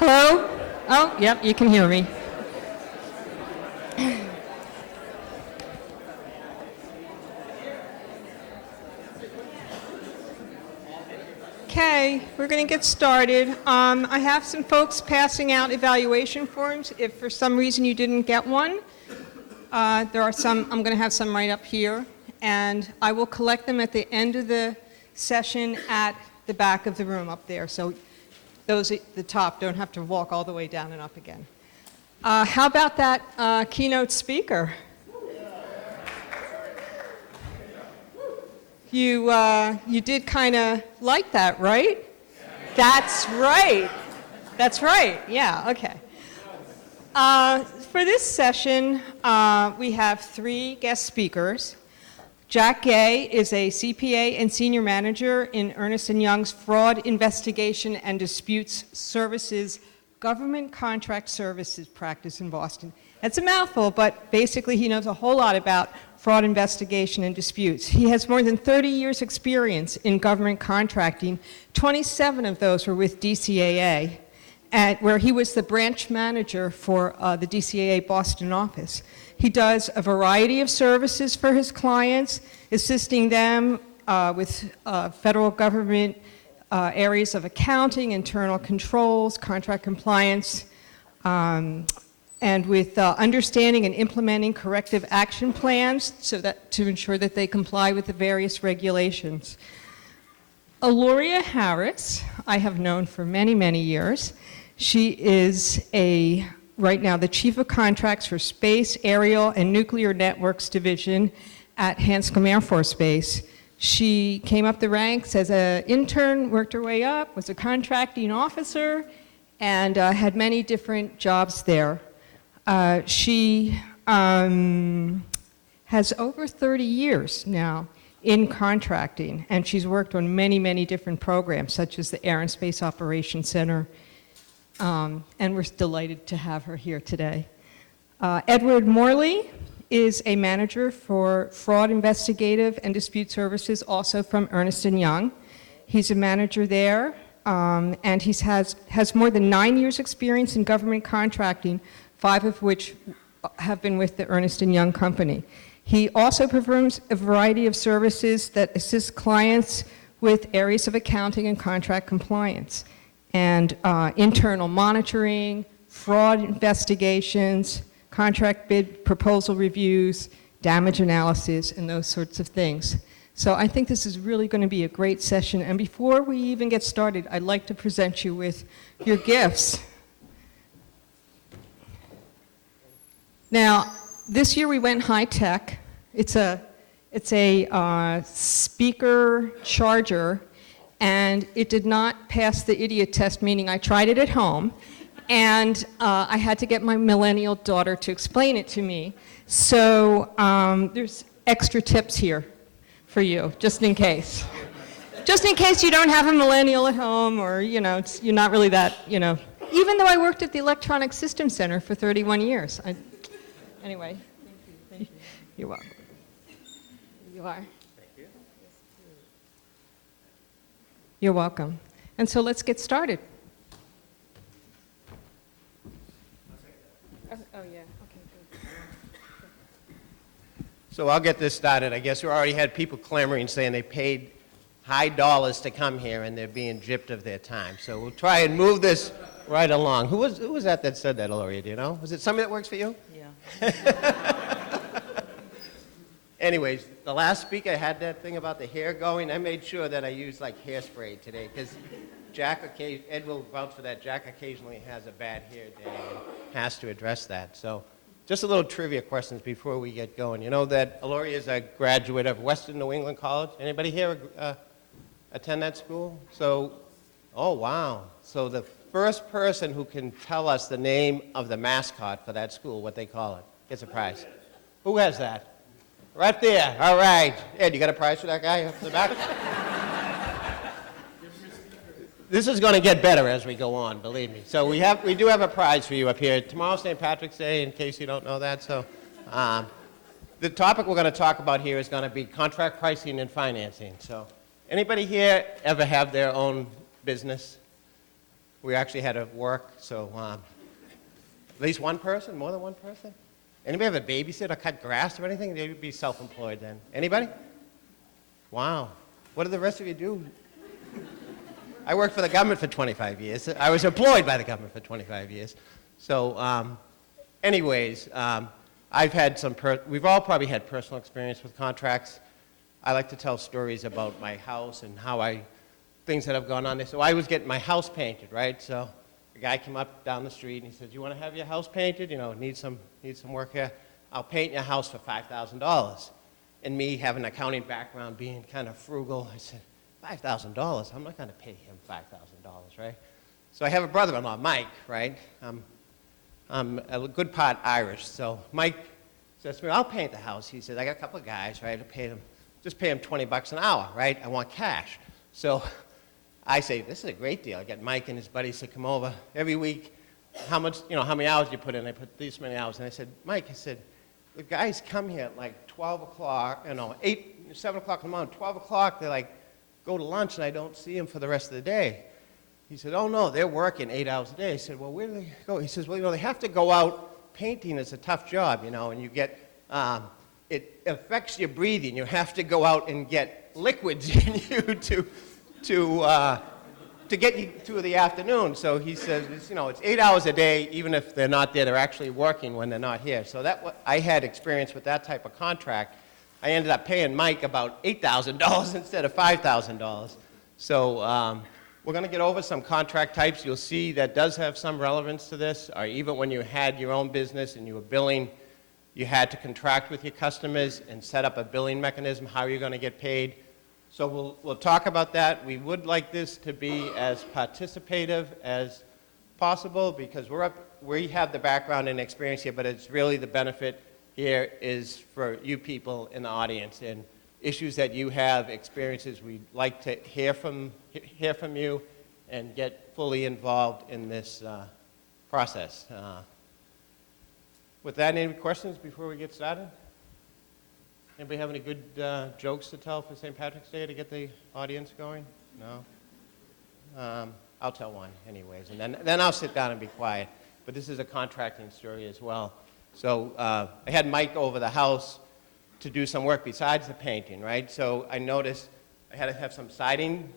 Hello? Oh, yep, you can hear me. Okay, we're going to get started. I have some folks passing out evaluation forms. If for some reason you didn't get one, there are some, I'm going to have some right up here, and I will collect them at the end of the session at the back of the room up there. So those at the top don't have to walk all the way down and up again. How about that keynote speaker? You did kind of like that, right? That's right. That's right. Yeah, okay. For this session, we have 3 guest speakers. Jack Gay is a CPA and senior manager in Ernst & Young's Fraud Investigation and Disputes Services Government Contract Services practice in Boston. It's a mouthful, but basically he knows a whole lot about fraud investigation and disputes. He has more than 30 years experience in government contracting. 27 of those were with DCAA, where he was the branch manager for the DCAA Boston office. He does a variety of services for his clients, assisting them with federal government areas of accounting, internal controls, contract compliance, and with understanding and implementing corrective action plans to ensure that they comply with the various regulations. Aloria Harris, I have known for many, many years. She is right now the Chief of Contracts for Space, Aerial, and Nuclear Networks Division at Hanscom Air Force Base. She came up the ranks as an intern, worked her way up, was a contracting officer, and had many different jobs there. She has over 30 years now in contracting, and she's worked on many, many different programs, such as the Air and Space Operations Center, and we're delighted to have her here today. Edward Morley is a manager for Fraud Investigative and Dispute Services, also from Ernst & Young. He's a manager there, and he has more than 9 years experience in government contracting, 5 of which have been with the Ernst & Young company. He also performs a variety of services that assist clients with areas of accounting and contract compliance, and internal monitoring, fraud investigations, contract bid proposal reviews, damage analysis, and those sorts of things. So I think this is really going to be a great session. And before we even get started, I'd like to present you with your gifts. Now, this year we went high tech. It's a speaker charger, and it did not pass the idiot test, meaning I tried it at home, and I had to get my millennial daughter to explain it to me. So there's extra tips here for you, just in case. Just in case you don't have a millennial at home, or you're not really that, Even though I worked at the Electronic Systems Center for 31 years. Anyway, thank you. You're welcome. You are. Thank you. You're welcome. And so let's get started. Oh yeah, okay, good. So I'll get this started. I guess we already had people clamoring saying they paid high dollars to come here and they're being gypped of their time. So we'll try and move this right along. Who was that said that, Aloria, do you know? Was it somebody that works for you? Yeah. Anyways, the last speaker had that thing about the hair going. I made sure that I used like hairspray today because Ed will vouch for that. Jack occasionally has a bad hair day and has to address that. So just a little trivia questions before we get going. You know that Aloria is a graduate of Western New England College. Anybody here attend that school? So, oh wow. So the first person who can tell us the name of the mascot for that school, what they call it, gets a prize. Who has that? Right there. All right. Ed, you got a prize for that guy up in the back? This is going to get better as we go on, believe me. So we do have a prize for you up here. Tomorrow's St. Patrick's Day, in case you don't know that. So the topic we're going to talk about here is going to be contract pricing and financing. So anybody here ever have their own business? we actually had to work, so at least one person, more than one person? Anybody have a babysit or cut grass or anything? They'd be self-employed then. Anybody? Wow. What did the rest of you do? I worked for the government for 25 years. I was employed by the government for 25 years. So anyways, I've had we've all probably had personal experience with contracts. I like to tell stories about my house and things that have gone on there. So I was getting my house painted, right? So a guy came up down the street and he said, "You want to have your house painted? You know, need some work here. I'll paint your house for $5,000." And me having an accounting background, being kind of frugal, I said, $5,000? I'm not going to pay him $5,000, right? So I have a brother-in-law, Mike, right? I'm a good part Irish. So Mike says to me, "I'll paint the house." He says, "I got a couple of guys, right? Just pay them $20 an hour, right? I want cash." So I say, "This is a great deal." I get Mike and his buddies to come over every week. How many hours do you put in? I put these many hours. And I said, "Mike," I said, "the guys come here at like 12 o'clock, 7 o'clock in the morning, 12 o'clock, they like go to lunch and I don't see them for the rest of the day." He said, "Oh no, they're working 8 hours a day." I said, "Well, where do they go?" He says, "Well, they have to go out. Painting is a tough job, and you get, it affects your breathing. You have to go out and get liquids in you to get you through the afternoon." So he says, it's 8 hours a day, even if they're not there, they're actually working when they're not here. So I had experience with that type of contract. I ended up paying Mike about $8,000 instead of $5,000. So we're going to get over some contract types. You'll see that does have some relevance to this, or even when you had your own business and you were billing, you had to contract with your customers and set up a billing mechanism, how you're going to get paid. So we'll talk about that. We would like this to be as participative as possible because we have the background and experience here, but it's really the benefit here is for you people in the audience and issues that you have, experiences. We'd like to hear from you and get fully involved in this process. With that, any questions before we get started? Anybody have any good jokes to tell for St. Patrick's Day to get the audience going? No? I'll tell one anyways, and then I'll sit down and be quiet. But this is a contracting story as well. So I had Mike over the house to do some work besides the painting, right? So I noticed I had to have some siding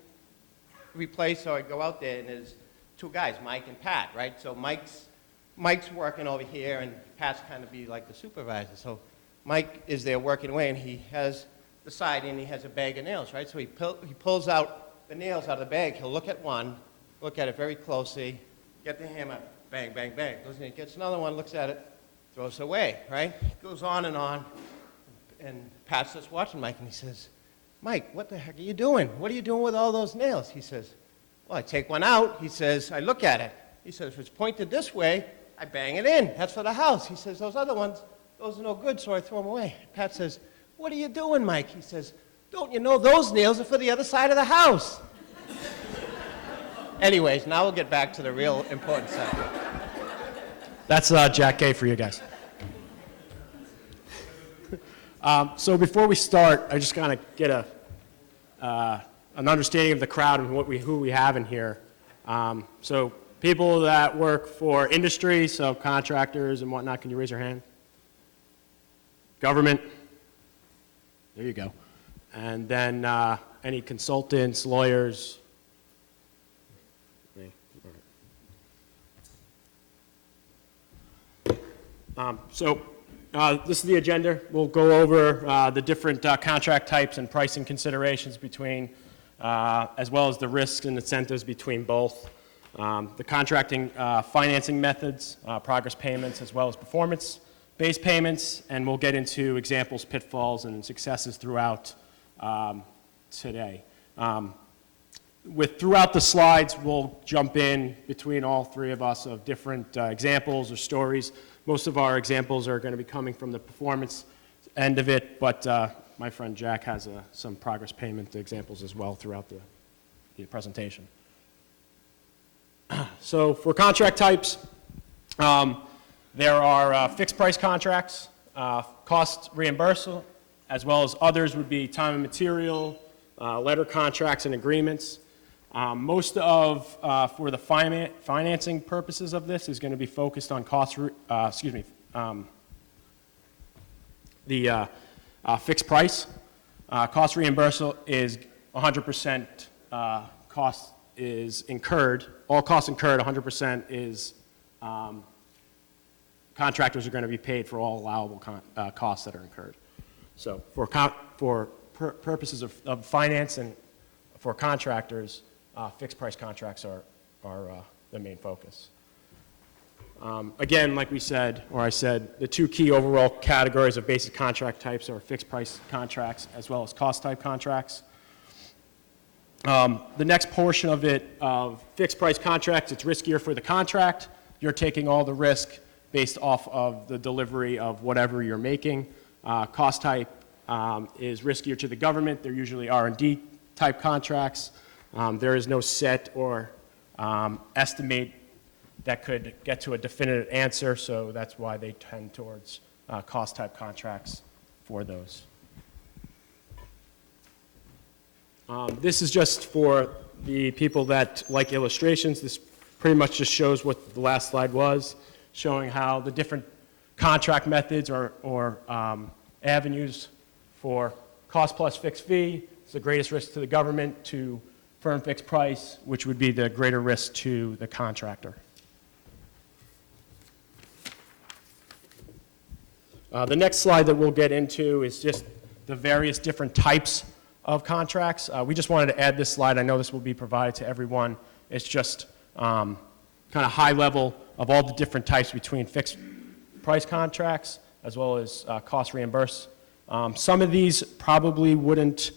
replaced, so I go out there and there's two guys, Mike and Pat, right? So Mike's working over here and Pat's kind of be like the supervisor. So Mike is there working away and he has the siding and he has a bag of nails, right? So he pulls out the nails out of the bag. He'll look at one, look at it very closely, get the hammer, bang, bang, bang. Goes in, gets another one, looks at it, throws it away, right? Goes on. And Pat's just watching Mike, and he says, "Mike, what the heck are you doing? What are you doing with all those nails?" He says, "Well, I take one out." He says, "I look at it." He says, "If it's pointed this way, I bang it in. That's for the house." He says, "Those other ones, those are no good, so I throw them away." Pat says, "What are you doing, Mike?" He says, "Don't you know those nails are for the other side of the house?" Anyways, now we'll get back to the real important stuff. That's Jack Gay for you guys. So before we start, I just kind of get an understanding of the crowd and who we have in here. So people that work for industry, so contractors and whatnot, can you raise your hand? Government? There you go. And then any consultants, lawyers? This is the agenda. We'll go over the different contract types and pricing considerations between, as well as the risks and incentives between both. The contracting financing methods, progress payments, as well as performance-based payments, and we'll get into examples, pitfalls, and successes throughout today. Throughout the slides, we'll jump in between all three of us of different examples or stories. Most of our examples are going to be coming from the performance end of it, but my friend Jack has some progress payment examples as well throughout the presentation. So for contract types, there are fixed price contracts, cost reimbursement, as well as others would be time and material, letter contracts and agreements. Most of, for the financing purposes of this is going to be focused on fixed price. Cost reimbursement is 100% cost is incurred. All costs incurred, 100% is contractors are going to be paid for all allowable costs that are incurred. So for purposes of finance and for contractors, fixed price contracts are the main focus. Again, like we said, or I said, the two key overall categories of basic contract types are fixed price contracts as well as cost type contracts. The next portion of it, of fixed price contracts, it's riskier for the contract. You're taking all the risk based off of the delivery of whatever you're making. Cost type is riskier to the government. They're usually R&D type contracts. There is no set or estimate that could get to a definitive answer, so that's why they tend towards cost type contracts for those. This is just for the people that like illustrations. This pretty much just shows what the last slide was, showing how the different contract methods or avenues for cost plus fixed fee is the greatest risk to the government, to firm fixed price, which would be the greater risk to the contractor. The next slide that we'll get into is just the various different types of contracts. We just wanted to add this slide. I know this will be provided to everyone. It's just kind of high level of all the different types between fixed price contracts as well as cost reimburse. Some of these probably wouldn't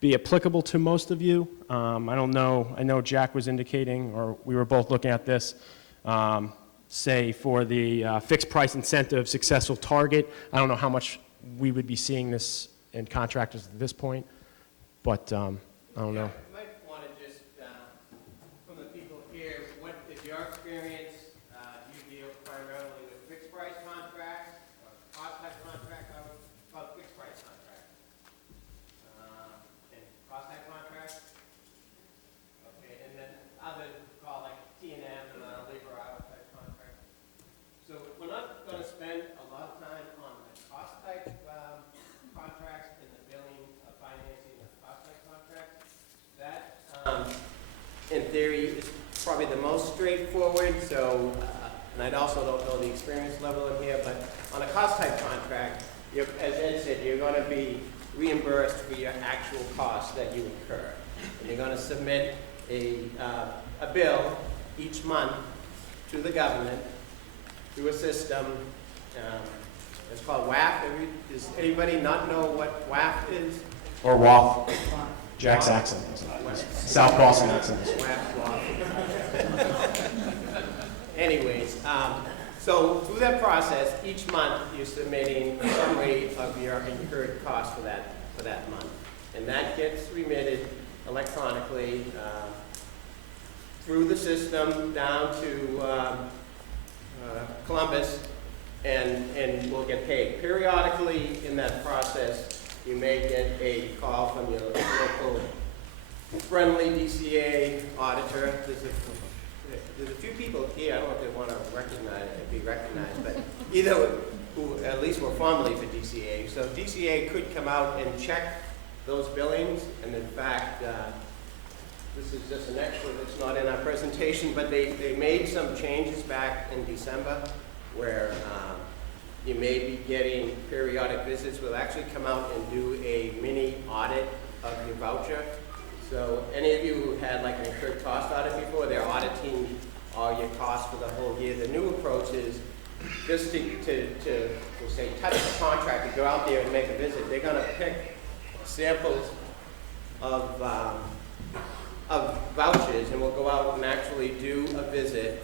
be applicable to most of you. I don't know. I know Jack was indicating, or we were both looking at this, say for the fixed price incentive successful target. I don't know how much we would be seeing this in contractors at this point, but I don't know. You might want to just, from the people here, what is your experience? Do you deal primarily with fixed price contracts, or cost type contracts? How about fixed price contracts? And cost type contracts? Okay, and then others call like T&M, labor hour type contracts. So we're not going to spend a lot of time on the cost type contracts and the billing, financing of cost type contracts. That, in theory, is probably the most straightforward. So, and I also don't know the experience level in here, but on a cost type contract, as Ed said, you're going to be reimbursed for your actual costs that you incur. And you're going to submit a bill each month to the government through a system. It's called WAF. Does anybody not know what WAF is? Or WAF. Jack's accent. South Boston accent. WAF. Anyways, so through that process, each month you're submitting a summary of your incurred costs for that month. And that gets remitted electronically through the system down to Columbus, and will get paid. Periodically in that process, you may get a call from your local friendly DCA auditor. There's a few people here, I don't know if they want to be recognized, but either who at least were formerly for DCA. So DCA could come out and check those billings, and in fact, this is just an extra that's not in our presentation, but they made some changes back in December where you may be getting periodic visits. We'll actually come out and do a mini audit of your voucher. So any of you who had like an incurred cost audit before, they're auditing all your costs for the whole year. The new approach is just to we'll say, touch the contract, to go out there and make a visit. They're gonna pick samples of vouchers, and we'll go out and actually do a visit.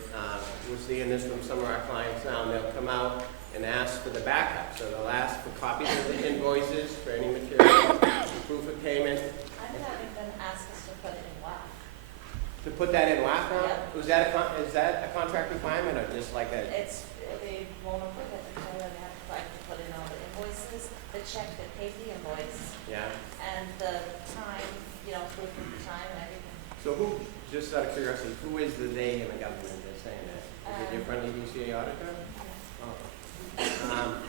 We're seeing this from some of our clients now, and they'll come out and ask for the backup. So they'll ask for copies of the invoices for any material, proof of payment. I'm having them ask us to put it in WAF. To put that in WAF now? Yep. Is that a contract requirement, or just like a? They won't put it until they have to put in all the invoices, the check that paid the invoice, Yeah. and the time through the time and everything. So who, just out of curiosity, who is the they in the government that's saying that? Is it your friendly DCA auditor? Oh.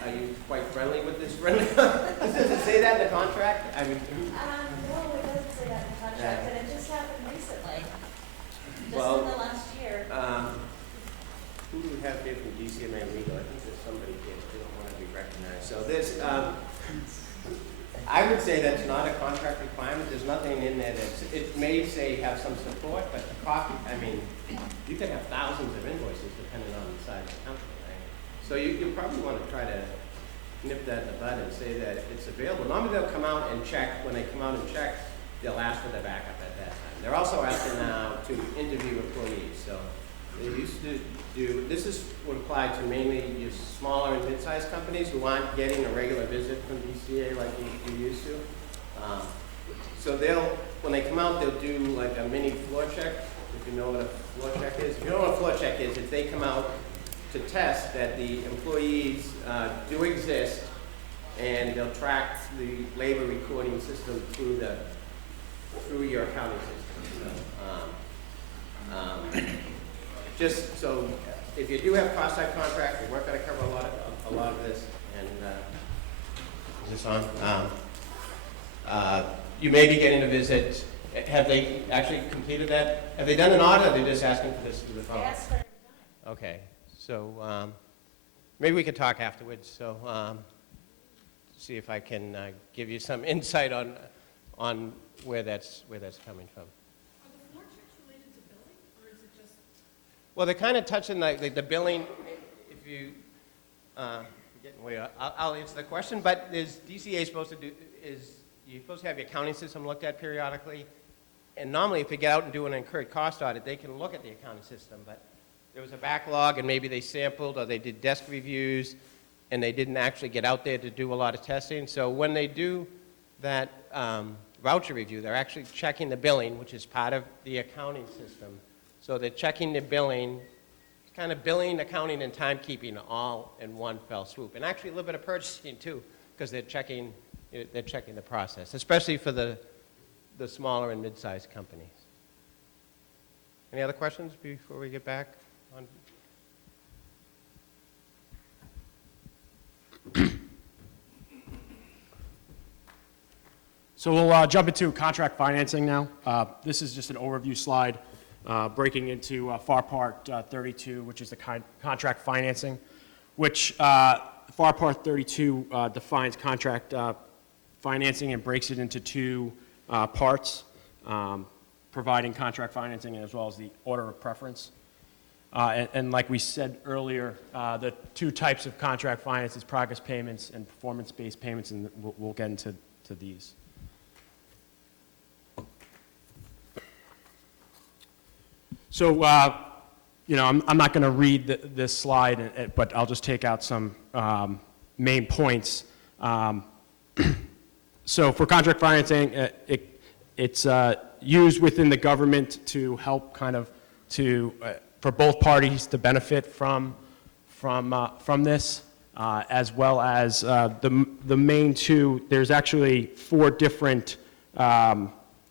Are you quite friendly with this friendly? Does it say that in the contract? I mean, No, it doesn't say that in the contract, and it just happened recently, just Well, in the last year. who do we have here from DCMA legal? I think there's somebody here, they don't want to be recognized. So this, I would say that's not a contract requirement. There's nothing in there that's, it may say have some support, but the copy, I mean, you can have thousands of invoices depending on the size of the company, right? So you probably want to try to nip that in the bud and say that it's available. Normally they'll come out and check. When they come out and check, they'll ask for the backup at that time. They're also asking now to interview employees. So they used to do, this is would apply to mainly your smaller and mid-sized companies who aren't getting a regular visit from DCA like you used to. So when they come out, they'll do like a mini floor check, if you know what a floor check is. If you don't know what a floor check is, they come out to test that the employees do exist, and they'll track the labor recording system through your accounting system. So, just so if you do have cross-site contracts, we're going to cover a lot of this. And is this on? You may be getting a visit. Have they actually completed that? Have they done an audit, or are they just asking for this through the phone? Yes, for every time. Okay, so maybe we could talk afterwards. So see if I can give you some insight on where that's coming from. Are the floor checks related to billing, or is it just? Well, they're kind of touching the billing. If you getting way, I'll answer the question. But is DCA supposed to do? Is you're supposed to have your accounting system looked at periodically? And normally, if you get out and do an incurred cost audit, they can look at the accounting system. But there was a backlog, and maybe they sampled or they did desk reviews, and they didn't actually get out there to do a lot of testing. So when they do that voucher review, they're actually checking the billing, which is part of the accounting system. So they're checking the billing, kind of billing, accounting, and timekeeping all in one fell swoop. And actually a little bit of purchasing too, because they're checking the process, especially for the smaller and mid-sized companies. Any other questions before we get back on? So we'll jump into contract financing now. This is just an overview slide breaking into FAR Part 32, which is the contract financing, which FAR Part 32 defines contract financing and breaks it into two parts, providing contract financing as well as the order of preference. And like we said earlier, the two types of contract finance is progress payments and performance-based payments, and we'll get into these. So, I'm not going to read this slide, but I'll just take out some main points. So for contract financing, it's used within the government to help for both parties to benefit from this, as well as the main two. There's actually 4 different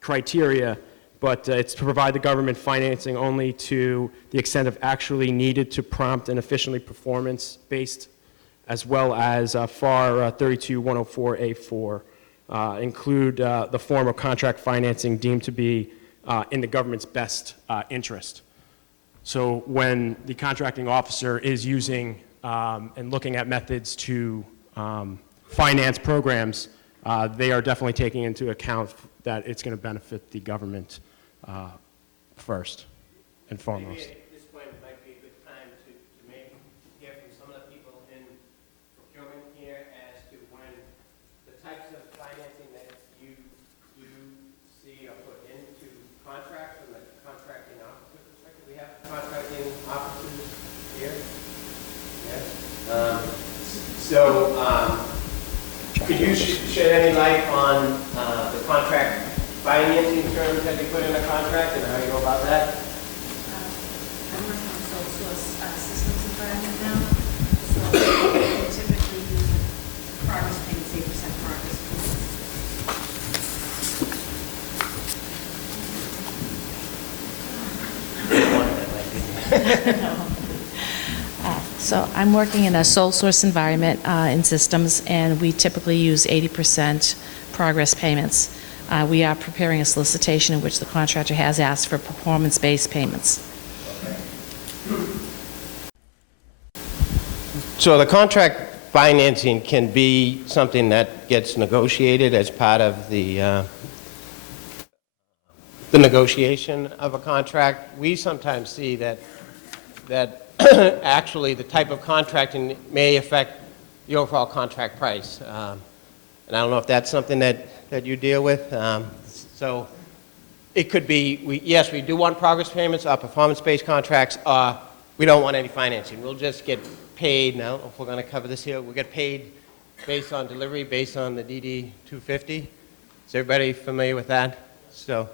criteria, but it's to provide the government financing only to the extent of actually needed to prompt and efficiently performance-based, as well as FAR 32104A4 include the form of contract financing deemed to be in the government's best interest. So when the contracting officer is using and looking at methods to finance programs, they are definitely taking into account that it's going to benefit the government first and foremost. Maybe at this point it might be a good time to maybe hear from some of the people in procurement here as to when the types of financing that you see are put into contracts from the contracting officer perspective. We have contracting officers here. Yes. Could you shed any light on the contract financing terms that you put in a contract and how you go about that? I'm working on sole source systems environment now, so we typically use progress payments, 8% progress payments. So I'm working in a sole source environment in systems, and we typically use 80% progress payments. We are preparing a solicitation in which the contractor has asked for performance-based payments. So the contract financing can be something that gets negotiated as part of the negotiation of a contract. We sometimes see that actually the type of contracting may affect the overall contract price. And I don't know if that's something that you deal with. So it could be, yes, we do want progress payments, performance-based contracts, we don't want any financing. We'll just get paid, now, if we're going to cover this here, we'll get paid based on delivery, based on the DD 250. Is everybody familiar with that? So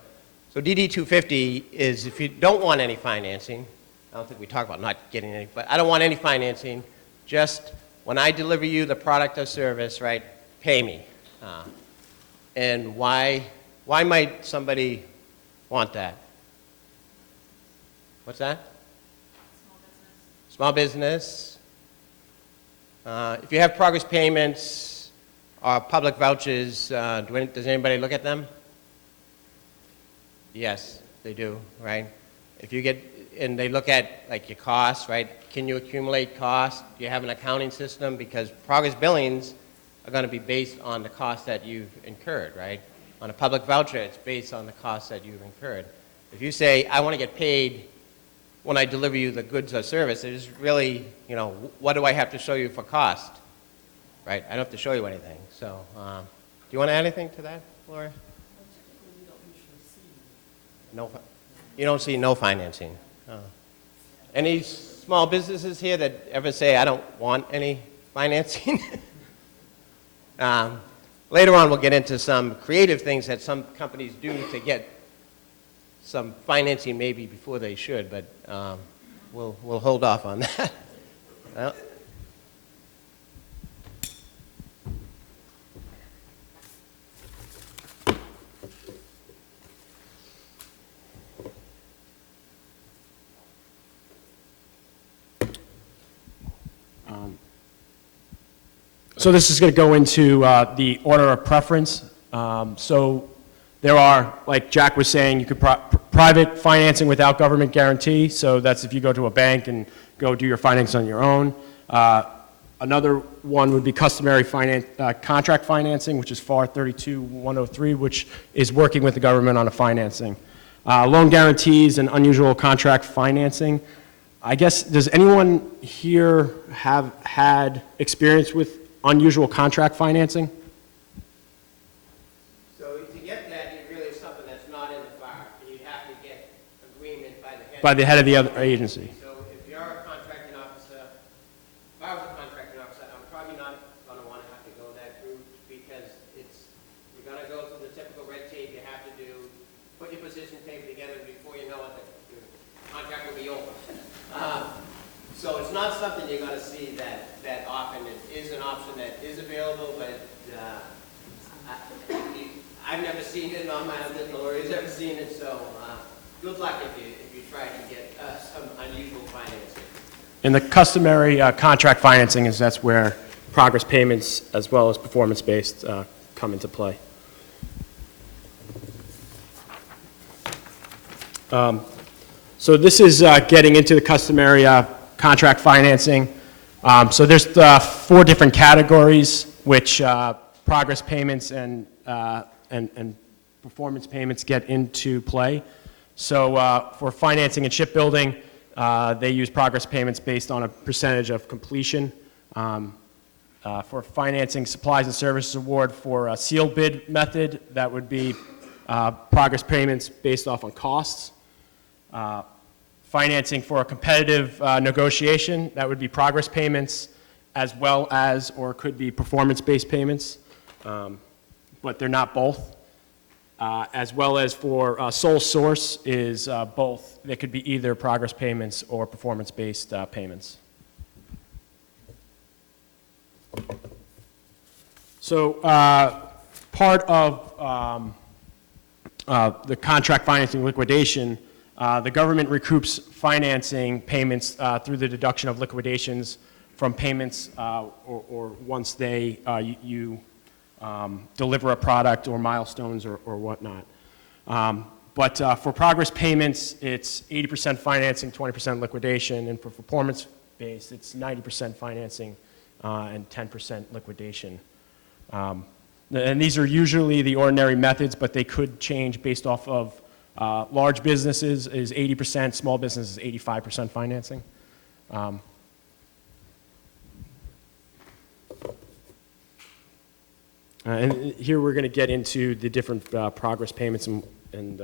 DD 250 is if you don't want any financing, I don't think we talk about not getting any, but I don't want any financing, just when I deliver you the product or service, right, pay me. And why might somebody want that? What's that? Small business. If you have progress payments or public vouchers, does anybody look at them? Yes, they do, right? If you get, and they look at like your costs, right? Can you accumulate costs? Do you have an accounting system? Because progress billings are going to be based on the cost that you've incurred, right? On a public voucher, it's based on the cost that you've incurred. If you say, I want to get paid when I deliver you the goods or service, it is really, you know, what do I have to show you for cost, right? I don't have to show you anything. So, do you want to add anything to that, Laura? No, you don't see no financing. Oh. Any small businesses here that ever say, I don't want any financing? Later on, we'll get into some creative things that some companies do to get some financing maybe before they should, but we'll hold off on that. Well, So this is going to go into the order of preference. So there are, like Jack was saying, you could private financing without government guarantee. So that's if you go to a bank and go do your finance on your own. Another one would be customary contract financing, which is FAR 32103, which is working with the government on a financing. Loan guarantees and unusual contract financing. I guess, does anyone here have had experience with unusual contract financing? so to get that, it really is something that's not in the FAR, and you have to get agreement By the head of the other agency. So if you're a contracting officer, if I was a contracting officer, I'm probably not going to want to have to go that route because you're going to go through the typical red tape you have to do, put your position paper together before you know it, the contract will be over. So it's not something you're going to see that often. It is an option that is available, but I've never seen it on my own. Lori's ever seen it, so good luck if you try to get some unusual financing. And the customary contract financing is that's where progress payments as well as performance-based come into play. So this is getting into the customary contract financing. So there's 4 different categories which progress payments and performance payments get into play. So for financing and shipbuilding, they use progress payments based on a percentage of completion. For financing supplies and services award for a sealed bid method, that would be progress payments based off on costs. Financing for a competitive negotiation, that would be progress payments as well as, or could be performance-based payments, but they're not both. As well as for sole source is both. They could be either progress payments or performance-based payments. So part of the contract financing liquidation the government recoups financing payments through the deduction of liquidations from payments or once they, you deliver a product or milestones or whatnot. But for progress payments, it's 80% financing, 20% liquidation, and for performance-based, it's 90% financing and 10% liquidation. And these are usually the ordinary methods, but they could change based off of large businesses is 80%, small business is 85% financing. And here we're going to get into the different progress payments and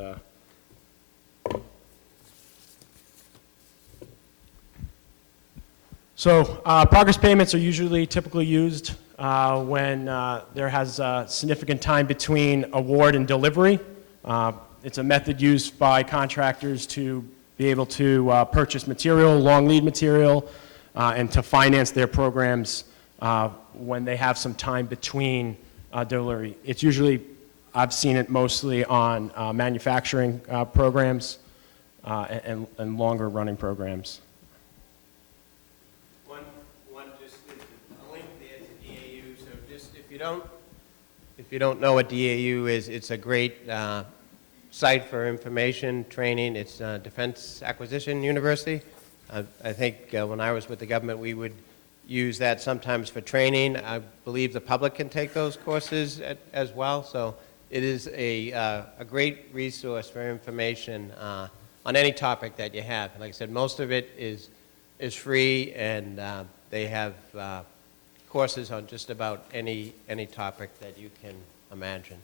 so progress payments are usually typically used when there has significant time between award and delivery. It's a method used by contractors to be able to purchase material, long lead material, and to finance their programs when they have some time between delivery. It's usually, I've seen it mostly on manufacturing programs and longer running programs. One just is a link there to DAU. So just if you don't know what DAU is, it's a great site for information training. It's Defense Acquisition University. I think when I was with the government, we would use that sometimes for training. I believe the public can take those courses as well. So it is a great resource for information on any topic that you have. And like I said, most of it is free, and they have courses on just about any topic that you can imagine.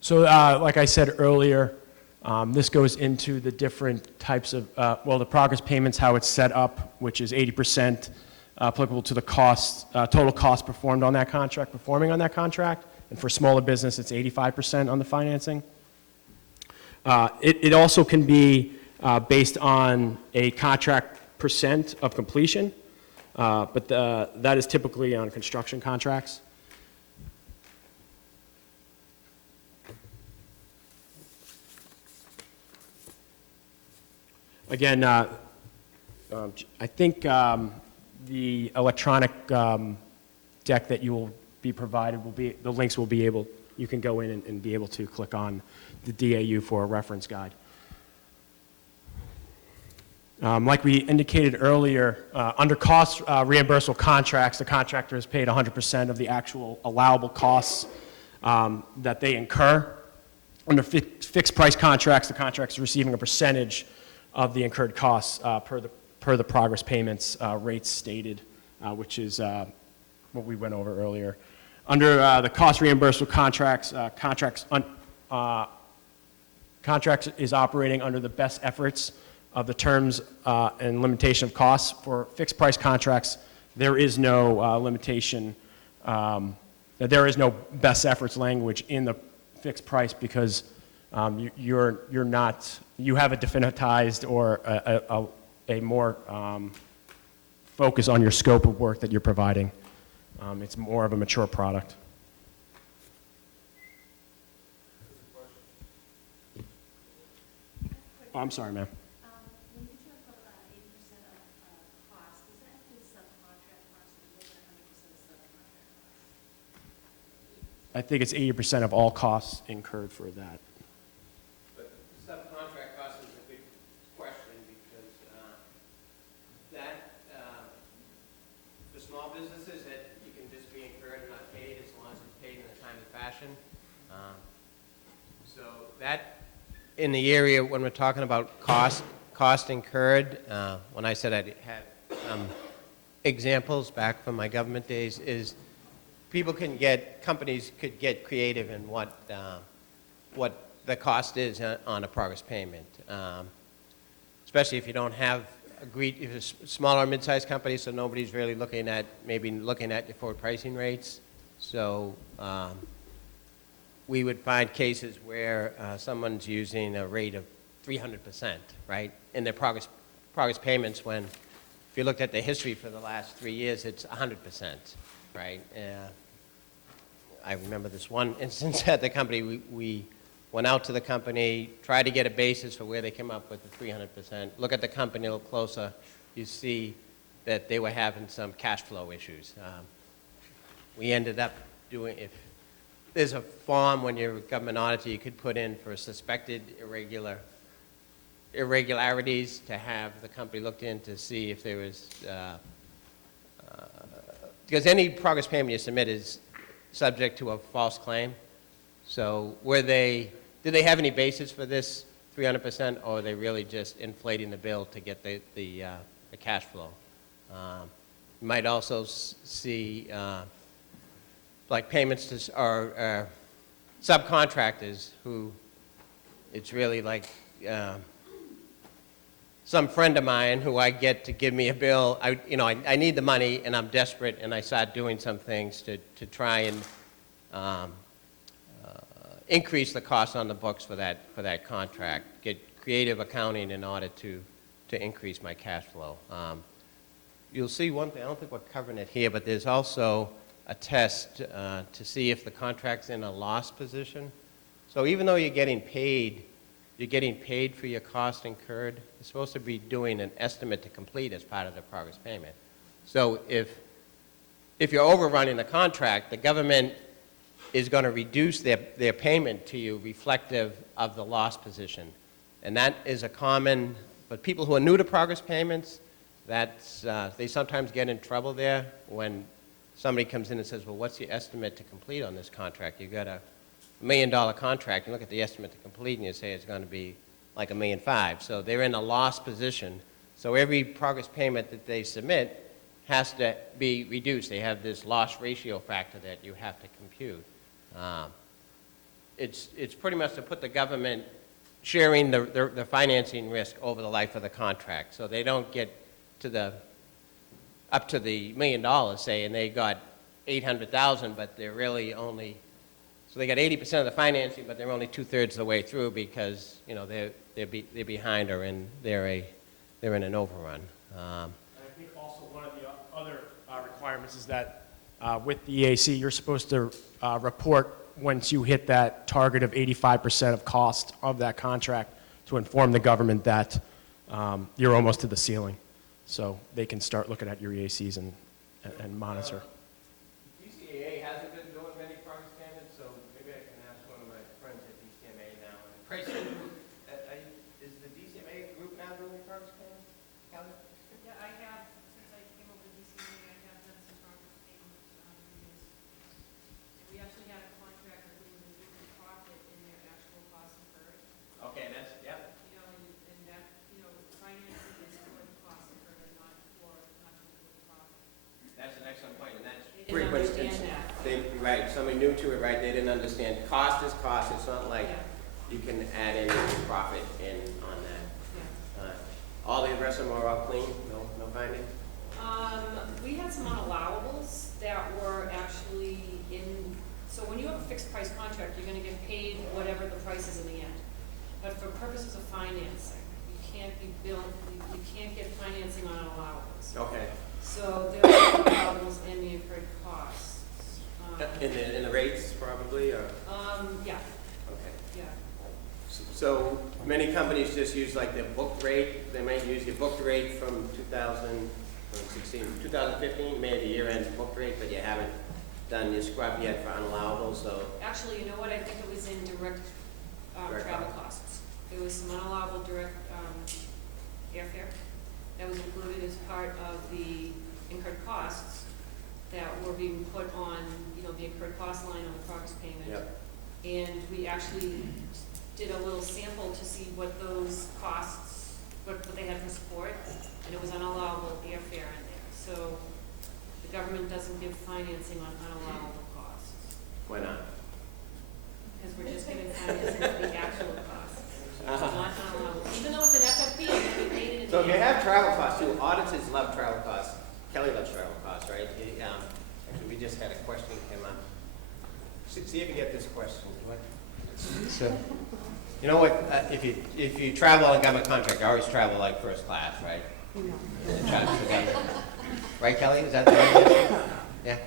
So like I said earlier, this goes into the different types of, well, the progress payments, how it's set up, which is 80% applicable to the cost, total cost performing on that contract. And for smaller business, it's 85% on the financing. It also can be based on a contract percent of completion, but that is typically on construction contracts. Again, I think the electronic deck that you will be provided will be, the links will be able, you can go in and be able to click on the DAU for a reference guide. Like we indicated earlier, under cost reimbursable contracts, the contractor is paid 100% of the actual allowable costs that they incur. Under fixed price contracts, the contractor is receiving a percentage of the incurred costs per the progress payments rates stated, which is what we went over earlier. Under the cost reimbursable contracts, contracts is operating under the best efforts of the terms and limitation of costs. For fixed price contracts, there is no limitation, there is no best efforts language in the fixed price because you're not, you have a definitized or a more focus on your scope of work that you're providing. It's more of a mature product. Oh, I'm sorry, ma'am. When you talk about 80% of cost, does that include subcontract costs or is it 100% of subcontract costs? I think it's 80% of all costs incurred for that. But the subcontract cost is a good question because that, for small businesses, that you can just be incurred and not paid as long as it's paid in a timely fashion. So that, in the area when we're talking about cost incurred, when I said I'd had examples back from my government days, is companies could get creative in what the cost is on a progress payment. Especially if you don't have if it's a smaller mid-sized company, so nobody's really looking at your forward pricing rates. So we would find cases where someone's using a rate of 300%, right, in their progress payments when you looked at the history for the last 3 years, it's 100%, right? I remember this one instance at the company, we went out to the company, tried to get a basis for where they came up with the 300%. Look at the company a little closer, you see that they were having some cash flow issues. We ended up doing, if there's a form when you're a government auditor you could put in for suspected irregularities to have the company looked in to see if there was, because any progress payment you submit is subject to a false claim. So did they have any basis for this 300%, or are they really just inflating the bill to get the cash flow? You might also see like payments to subcontractors who it's really like some friend of mine who I get to give me a bill. I need the money and I'm desperate, and I start doing some things to try and increase the cost on the books for that contract, get creative accounting in order to increase my cash flow. You'll see one thing, I don't think we're covering it here, but there's also a test to see if the contract's in a loss position. So even though you're getting paid for your cost incurred, you're supposed to be doing an estimate to complete as part of the progress payment. So if you're overrunning the contract, the government is going to reduce their payment to you reflective of the loss position. And that is a common, but people who are new to progress payments, they sometimes get in trouble there when somebody comes in and says, well, what's your estimate to complete on this contract? You've got a $1 million contract, and look at the estimate to complete, and you say it's going to be like $1.5 million. So they're in a loss position. So every progress payment that they submit has to be reduced. They have this loss ratio factor that you have to compute. It's pretty much to put the government sharing the financing risk over the life of the contract. So they don't get up to the $1 million, say, and they got $800,000, but they're really only, so they got 80% of the financing, but they're only 2/3 of the way through because they're behind or they're in an overrun. I think also one of the other requirements is that with the EAC, you're supposed to report once you hit that target of 85% of cost of that contract to inform the government that you're almost to the ceiling. So they can start looking at your EACs and monitor. DCAA hasn't been doing many progress payments, so maybe I can ask one of my friends at DCMA now. Is the DCMA group now doing progress payments? Kelly? Yeah, I have, since I came over to DCMA, I have done some progress payments. We actually had a contractor who was losing profit in their actual cost incurred. Okay, yeah. And that, financing is for the cost incurred and not for the profit. That's an excellent point, and that's They didn't understand that. Right, somebody new to it, right, they didn't understand. Cost is cost, it's not like Yeah. you can add any profit in on that. Yeah. All the rest of them are all clean, no findings? We had some unallowables that were actually so when you have a fixed price contract, you're gonna get paid whatever the price is in the end. But for purposes of financing, you can't get financing on allowables. Okay. So there are allowables in the incurred costs. In the rates, probably, or? Yeah, Okay. yeah. So many companies just use like their booked rate. They might use your booked rate from 2015, maybe year-end booked rate, but you haven't done your scrub yet for unallowables, so. Actually, you know what, I think it was in direct travel costs. There was some unallowable direct airfare that was included as part of the incurred costs that were being put on, the incurred cost line on the progress payment. Yep. And we actually did a little sample to see what those costs, what they had for support, and it was unallowable airfare in there. So the government doesn't give financing on unallowable costs, Why not? because we're just giving financing for the actual costs. It's not unallowable. Even though it's an FFP, it's gonna be paid in So if you advance. have travel costs too, auditors love travel costs. Kelly loves travel costs, right? Actually, we just had a question come up. See if you get this question. So, you know what? If you travel on a government contract, you always travel like first class, right? Right, Kelly? Is that the right? Yeah.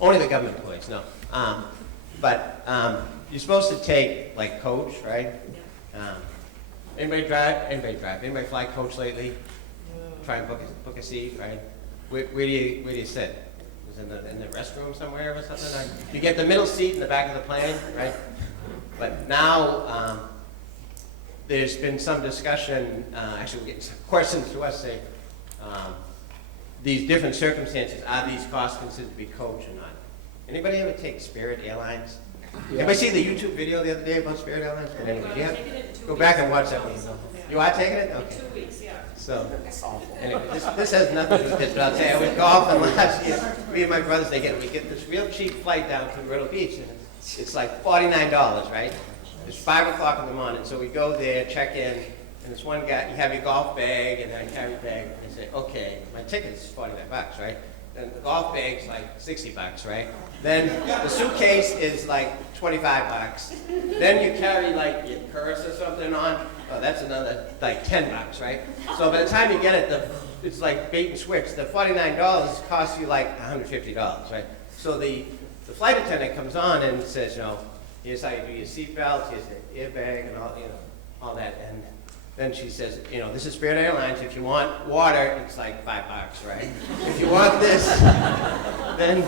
Only the government employees, no. But you're supposed to take, like, coach, right? Anybody drive? Anybody fly coach lately? Try and book a seat, right? Where do you sit? Is it in the restroom somewhere or something? You get the middle seat in the back of the plane, right? But now there's been some discussion. Actually, we get some questions to us say these different circumstances. Are these costs considered to be coach or not? Anybody ever take Spirit Airlines? Yeah. Anybody see the YouTube video the other day about Spirit Airlines? But anyway, go back and watch that one. You are taking it? Okay. 2 weeks, yeah. So, anyway, this has nothing to do with this, but I'll tell you, I went golfing last year. Me and my brothers, we get this real cheap flight down to Myrtle Beach, and it's like $49, right? It's 5 o'clock in the morning, so we go there, check in, and this one guy, you have your golf bag, and then I carry your bag, and I say, okay, my ticket's $49, right? Then the golf bag's like $60, right? Then the suitcase is like $25. Then you carry like your purse or something on. Oh, that's another like $10, right? So by the time you get it, it's like bait and switch. The $49 costs you like $150, right? So the flight attendant comes on and says, you know, here's how you do your seatbelt, here's the airbag, and all, you know, all that. And then she says, you know, this is Spirit Airlines. If you want water, it's like $5, right? If you want this, then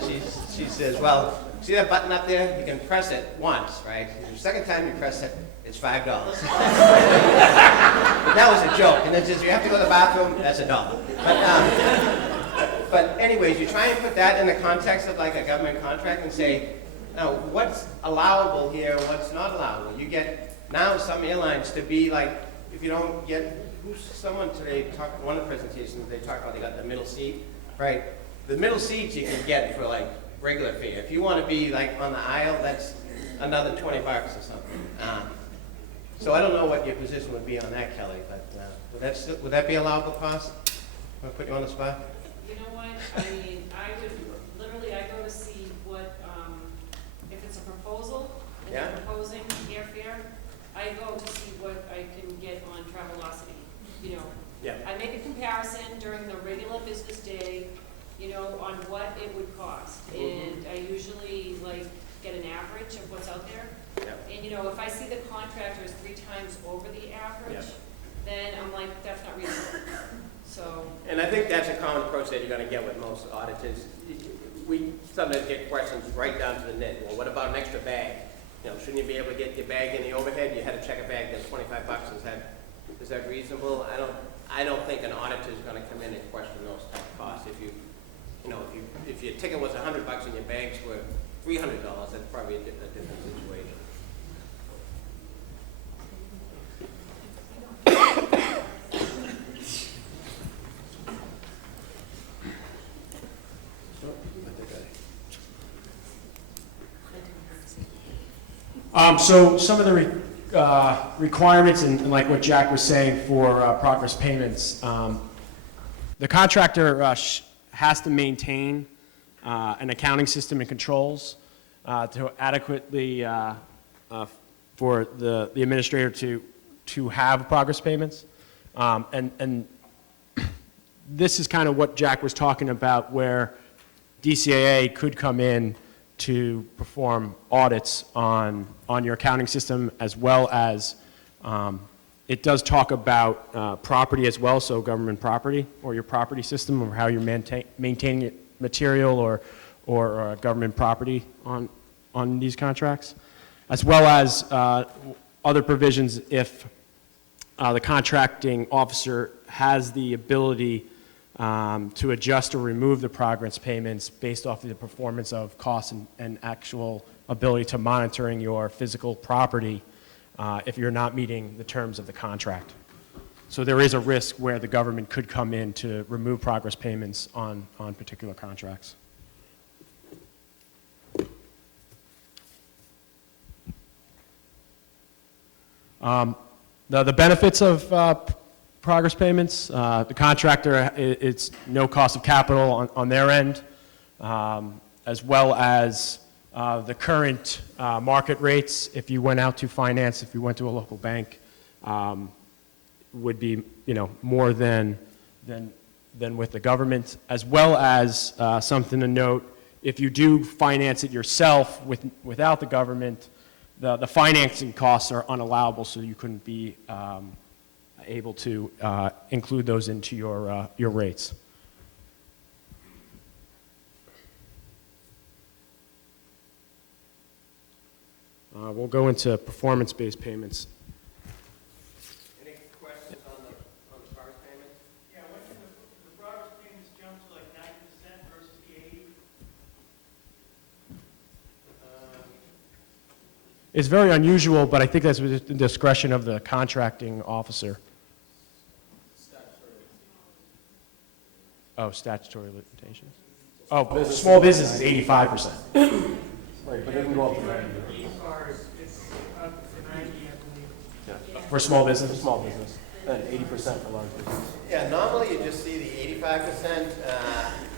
she says, well, see that button up there? You can press it once, right? The second time you press it, it's $5. That was a joke. And then says, you have to go to the bathroom, that's $1. But anyways, you try and put that in the context of like a government contract and say, now, what's allowable here, what's not allowable? You get now some airlines to be like, if you don't get, someone today talked, one of the presentations, they talked about they got the middle seat, right? The middle seats you can get for like regular fare. If you want to be like on the aisle, that's another $20 or something. So I don't know what your position would be on that, Kelly, but would that be allowable cost? I'm gonna put you on the spot. You know what, I mean, I would, literally, I go to see what, if it's a proposal, and Yeah. they're proposing airfare, I go to see what I can get on Travelocity, you know. Yeah. I make a comparison during the regular business day, you know, on what it would cost. And I usually, like, get an average of what's out there. Yeah. And, you know, if I see the contractor is 3 times over the average, then I'm like, that's not reasonable. So. And I think that's a common approach that you're going to get with most auditors. We sometimes get questions right down to the net. Well, what about an extra bag? You know, shouldn't you be able to get your bag in the overhead? You had to check a bag that's $25. Is that reasonable? I don't think an auditor is going to come in and question those type of costs. If your ticket was $100 and your bags were $300, that's probably a different situation. So some of the requirements and like what Jack was saying for progress payments, the contractor has to maintain an accounting system and controls to adequately for the administrator to have progress payments. And this is kind of what Jack was talking about, where DCAA could come in to perform audits on your accounting system, as well as it does talk about property as well, so government property or your property system, or how you're maintaining it, material or government property on these contracts, as well as other provisions if the contracting officer has the ability to adjust or remove the progress payments based off of the performance of costs and actual ability to monitoring your physical property if you're not meeting the terms of the contract. So there is a risk where the government could come in to remove progress payments on particular contracts. The benefits of progress payments, the contractor, it's no cost of capital on their end, as well as the current market rates. If you went out to finance, if you went to a local bank, would be, more than with the government, as well as something to note, if you do finance it yourself without the government, the financing costs are unallowable, so you couldn't be able to include those into your rates. We'll go into performance-based payments. Any questions on the progress payments? Yeah, when did the progress payments jump to like 90% versus the 80? It's very unusual, but I think that's within the discretion of the contracting officer. Oh, statutory limitations. Oh, small business is 85%. Right, but it can go up to 90. It's up to 90, I believe. For small business? Small business, and 80% for large business. Yeah, normally you just see the 85%.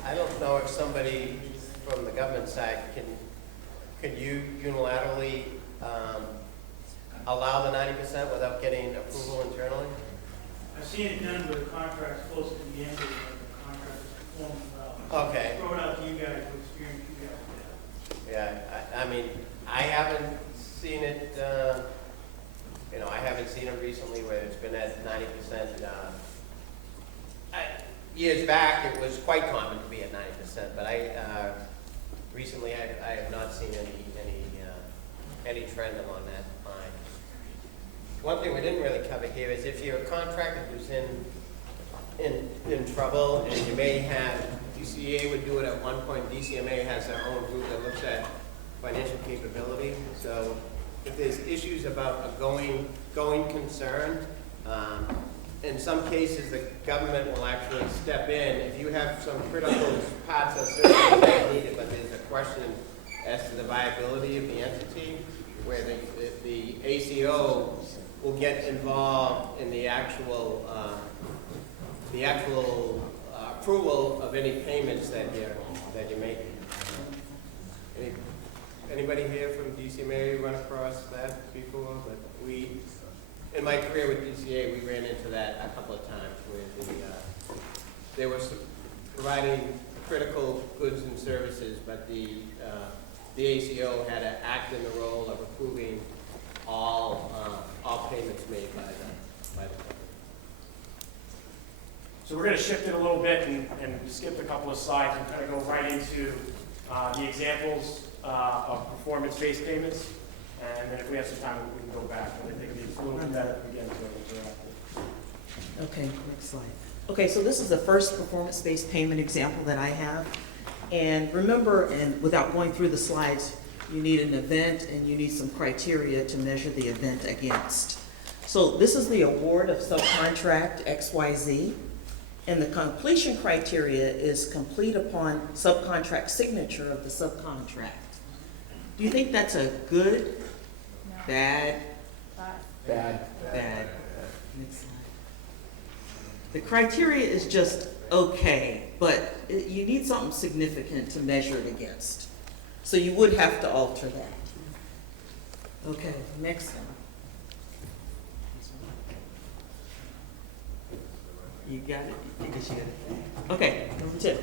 I don't know if somebody from the government side can you unilaterally allow the 90% without getting approval internally? I've seen it done with contracts close to the end of the contract is performing well. Okay. Throw it out to you guys to experience you guys with that. Yeah, I mean, I haven't seen it, I haven't seen it recently where it's been at 90%. Years back, it was quite common to be at 90%, but recently I have not seen any trend along that line. One thing we didn't really cover here is if you're a contractor who's in trouble, and you may have, DCA would do it at one point, DCMA has their own group that looks at financial capability. So if there's issues about a going concern, in some cases, the government will actually step in. If you have some critical parts of services that are needed, but there's a question as to the viability of the entity, where the ACO will get involved in the actual approval of any payments that you're making. Anybody here from DCMA run across that before? But in my career with DCA, we ran into that a couple of times where they were providing critical goods and services, but the ACO had to act in the role of approving all payments made by the government. So we're going to shift it a little bit and skip a couple of slides and kind of go right into the examples of performance-based payments. And then if we have some time, we can go back. But I think it's a little bit better again to interact. Okay, next slide. Okay, so this is the first performance-based payment example that I have. And remember, and without going through the slides, you need an event and you need some criteria to measure the event against. So this is the award of subcontract XYZ. And the completion criteria is complete upon subcontract signature of the subcontract. Do you think that's a good, bad? Bad. Bad. Next slide. The criteria is just okay, but you need something significant to measure it against. So you would have to alter that. Okay, next one. You got it? I guess you got it. Okay, number 2.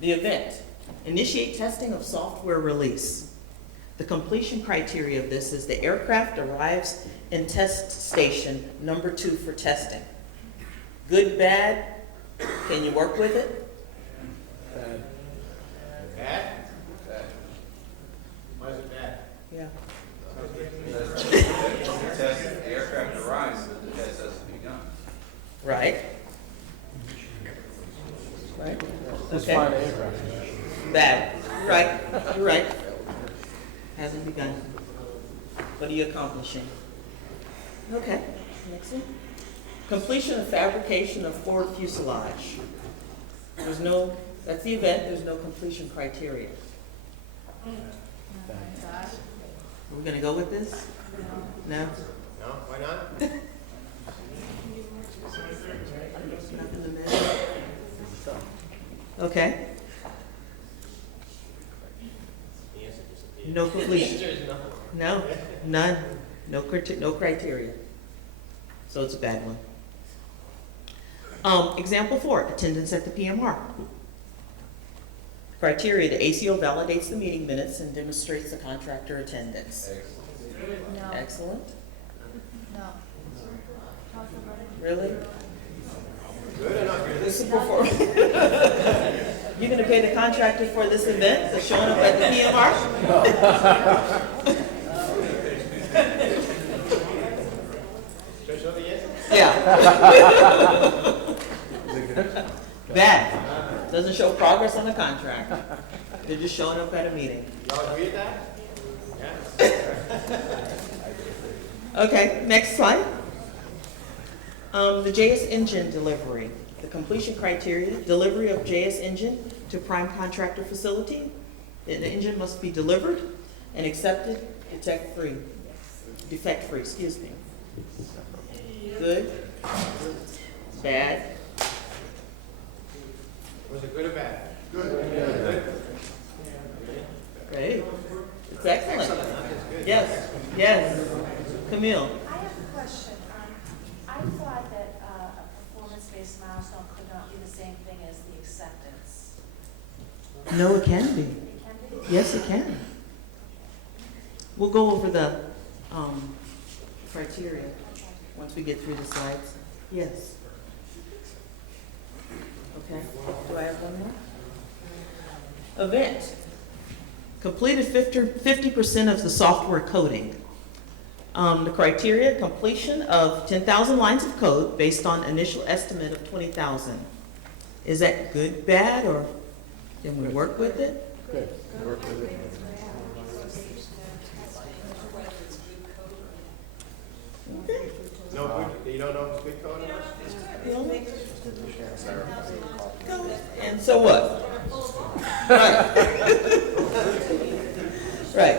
The event. Initiate testing of software release. The completion criteria of this is the aircraft arrives in test station number 2 for testing. Good, bad? Can you work with it? Bad. Bad? Bad. Why is it bad? Yeah. Test aircraft arrives, but the test has to be done. Right? Right? Just Okay. fly the aircraft. Bad. You're right. You're right. Hasn't begun. What are you accomplishing? Okay. Next one. Completion of fabrication of forward fuselage. That's the event, there's no completion criteria. Are we gonna go with this? No? No, why not? Nothing to measure? Okay. The answer disappeared. No completion. The answer is no. No, none. No criteria. So it's a bad one. Example 4, attendance at the PMR. Criteria, the ACO validates the meeting minutes and demonstrates the contractor attendance. No. Excellent. No. Really? Good enough. This is before. You're gonna pay the contractor for this event, for showing up at the PMR? Yeah. Bad. Doesn't show progress on the contract. They're just showing up at a meeting. Y'all agree with that? Okay, next slide. The JS engine delivery. The completion criteria, delivery of JS engine to prime contractor facility. The engine must be delivered and accepted defect-free, excuse me. Good, bad. Was it good or bad? Great. It's excellent. Yes, yes. Camille. I have a question. I thought that a performance-based milestone could not be the same thing as the acceptance. No, it can be. It can be? Yes, it can. We'll go over the criteria once we get through the slides. Yes. Okay. Do I have one more? Event. Completed 50% of the software coding. The criteria, completion of 10,000 lines of code based on initial estimate of 20,000. Is that good, bad, or can we work with it? Good. Work with it. Okay. No, good. You don't know if it's good code or not? And so what? Right. Right.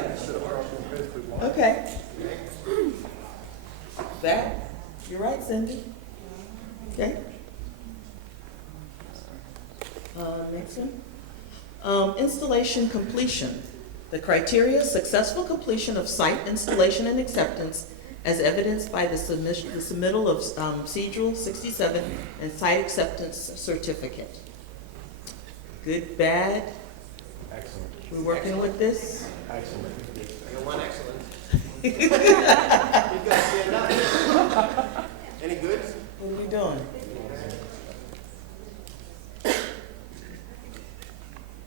Okay. That, you're right, Cindy. Okay. Next one. Installation completion. The criteria, successful completion of site installation and acceptance as evidenced by the submittal of Procedural 67 and site acceptance certificate. Good, bad? Excellent. We working with this? Excellent. I got one excellent. You're gonna stand up. Any goods? What are we doing?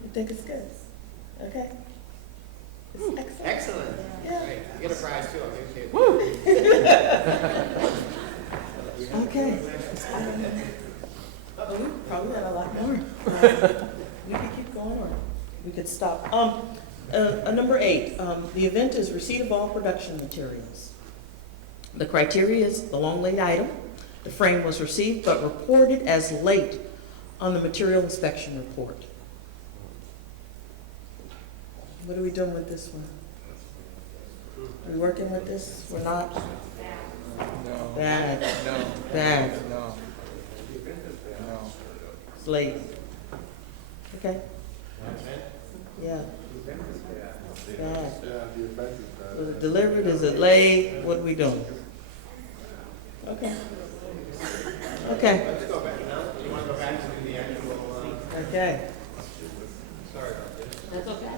You think it's good? Okay. It's excellent. Excellent. Yeah. Great. You get a prize too. I'll give it to you. Okay. We probably had a lot more. We could keep going or we could stop. Number 8, the event is receipt of all production materials. The criteria is the long lead item. The frame was received but reported as late on the material inspection report. What are we doing with this one? Are we working with this? We're not? No. Bad. No. Bad. No. No. It's late. Okay. Yeah. Bad. Was it delivered? Is it late? What are we doing? Okay. Okay. Let's go back now. You want to go back to the actual, Okay. sorry about this. That's okay.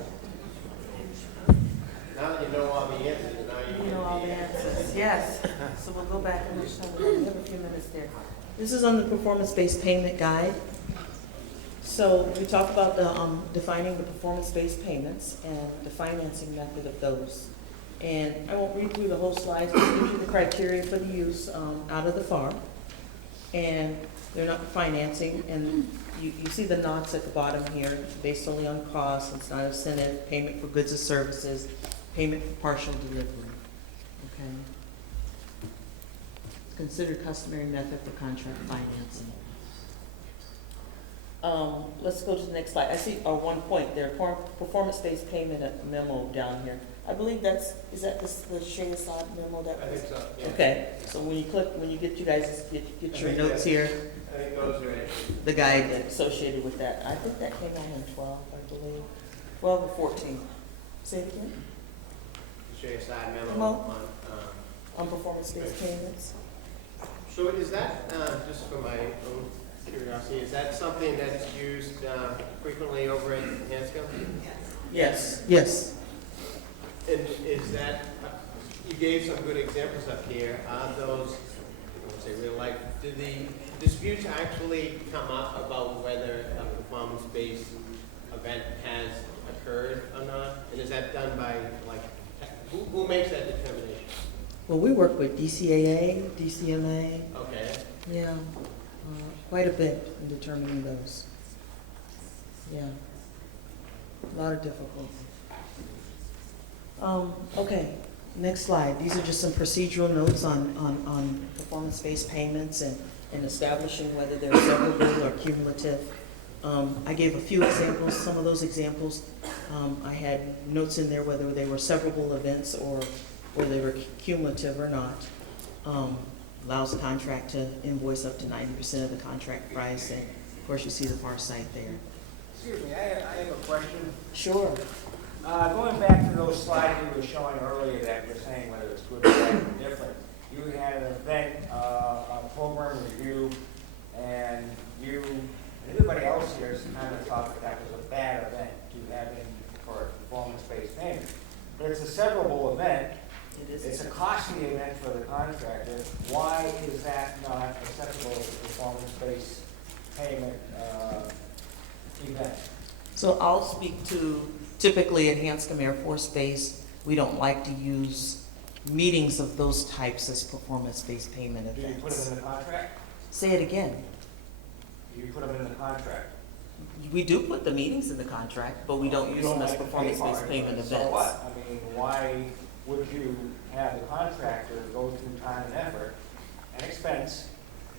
Now that you know all the answers, now You know all the answers. Yes. So we'll go back and we have a few minutes there. This is on the performance-based payment guide. So we talked about the, defining the performance-based payments and the financing method of those. And I won't read through the whole slide, just give you the criteria for the use out of the FAR. And they're not financing, and you see the knots at the bottom here, based only on costs, it's not incentive, payment for goods and services, payment for partial delivery. Okay? It's considered customary method for contract financing. Let's go to the next slide. I see one point there, performance-based payment memo down here. I believe is that the Shea Assad memo that I was? think so. Yeah. Okay, so when you get you guys, get your notes here, I think those are the guide associated with that. I think that came out in 12, I believe, 12 or 14. Say it again? show you a side memo Memo. on, On performance-based payments. so is that, just for my own curiosity, is that something that's used frequently over at Hanscom? Yes, yes. And is that, you gave some good examples up here, are those, I won't say real life, do the disputes actually come up about whether a performance-based event has occurred or not? And is that done by, like, who makes that determination? Well, we work with DCAA, DCMA, Okay. yeah, quite a bit in determining those. Yeah, a lot of difficulty. Okay, next slide. These are just some procedural notes on performance-based payments and establishing whether they're severable or cumulative. I gave a few examples. Some of those examples, I had notes in there whether they were severable events or they were cumulative or not. Allows the contract to invoice up to 90% of the contract price, and of course you see the far site there. Excuse me, I have a question. Sure. Going back to those slides you were showing earlier that were saying whether it's good or bad or different, you had an event, a program review, and you, everybody else here has kind of thought that that was a bad event to have in for a performance-based payment. But it's a severable event. It's a costly event for the contractor. Why is that not acceptable as a performance-based payment event? So I'll speak to, typically at Hanscom Air Force Base, we don't like to use meetings of those types as performance-based payment Do you put events. them in the contract? Say it again. Do you put them in the contract? We do put the meetings in the contract, but we don't use them as like to pay performance-based for it, payment but events. So what? I mean, why would you have the contractor go through time and effort and expense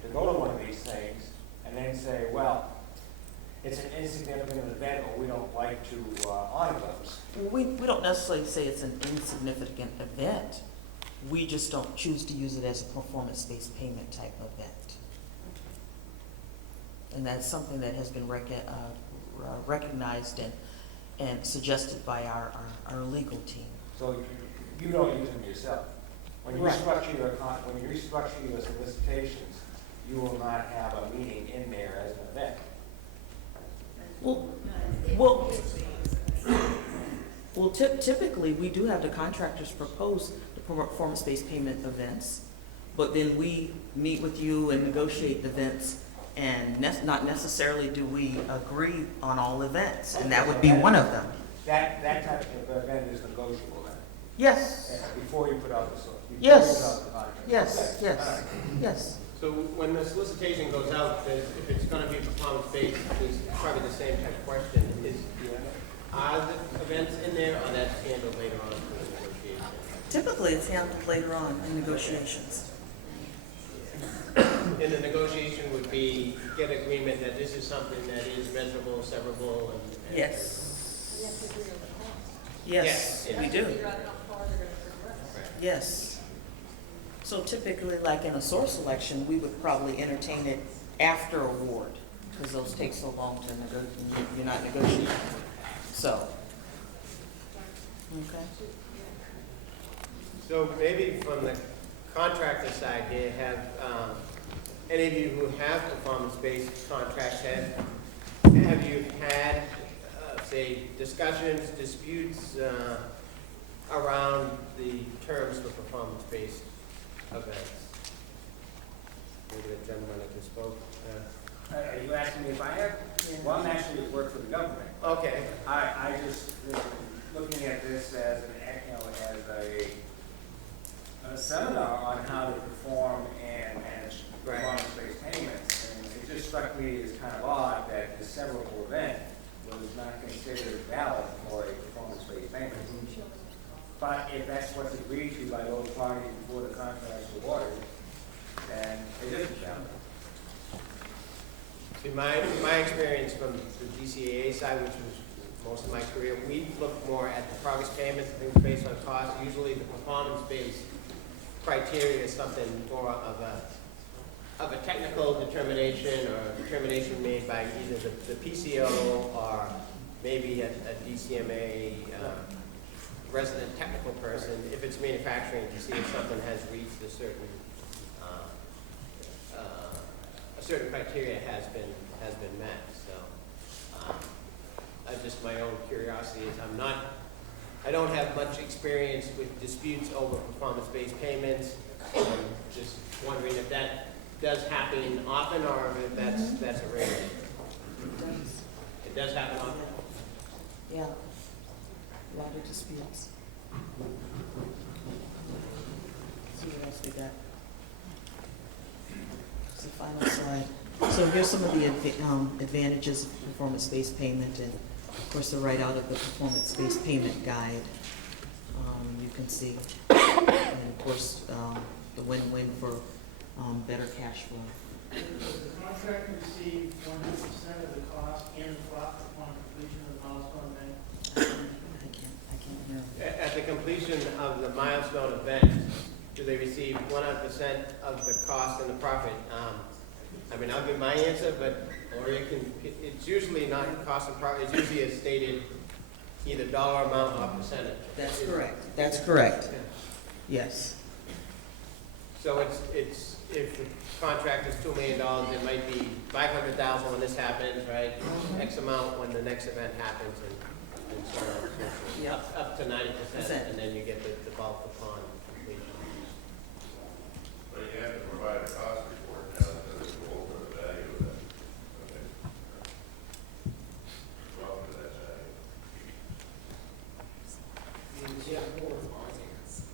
to go to one of these things and then say, well, it's an insignificant event or we don't like to honor those? We don't necessarily say it's an insignificant event. We just don't choose to use it as a performance-based payment type event. And that's something that has been recognized and suggested by our legal team. So you don't use them yourself. When you Right. structure your solicitations, you will not have a meeting in there as an event. Well, typically, we do have the contractors propose the performance-based payment events, but then we meet with you and negotiate the events, and not necessarily do we agree on all events, and that would be one of them. That type of event is negotiable then? Yes, Before you put out the Yes. contract? yes, Okay. yes, yes. So when the solicitation goes out, if it's gonna be performance-based, it's probably the same type of question. Are the events in there, or that's handled later on in the negotiation? Typically, it's handled later on in negotiations. And the negotiation would be, get agreement that this is something that is measurable, severable, and... Yes. Yes, we do. Yes. So typically, like in a source selection, we would probably entertain it after award, because those take so long to negotiate, you're not negotiating. So, okay. So maybe from the contractor side here, have any of you who have performance-based contracts, have you had, say, discussions, disputes around the terms for performance-based events? Maybe the gentleman that just spoke. Are you asking me if I have? Well, I'm actually work for the government. Okay. I just, looking at this as a seminar on how to perform and manage performance-based payments. And it just struck me as kind of odd that the severable event was not considered valid for a performance-based payment. But if that's what's agreed to by those parties before the contract is awarded, then it is valid. See, my experience from the DCAA side, which was most of my career, we look more at the progress payments, things based on cost. Usually the performance-based criteria is something more of a technical determination or a determination made by either the PCO or maybe a DCMA resident technical person. If it's manufacturing, to see if something has reached a certain a certain criteria has been met, so. Just my own curiosity is I don't have much experience with disputes over performance-based payments. I'm just wondering if that does happen often or if that's a rare. It does happen often? Yeah, a lot of disputes. See what else we got. It's the final slide. So here's some of the advantages of performance-based payment, and of course the write-out of the performance-based payment guide. You can see, and of course the win-win for better cash flow. Does the contractor receive 100% of the cost and the profit upon completion of the milestone event? I can't hear. At the completion of the milestone event, do they receive 100% of the cost and the profit? I mean, I'll give my answer, but, or you can, it's usually not cost and profit, it's usually a stated either dollar amount or percentage. That's correct. That's correct. Yeah. Yes. So it's, if the contract is $2 million, it might be $500,000 when this happens, right? X amount when the next event happens, and so on. Yep. Up to 90%, and then you get the bulk upon completion. But you have to provide a cost report now to go over the value of that. Okay. Well, for that value. You can't do forward financing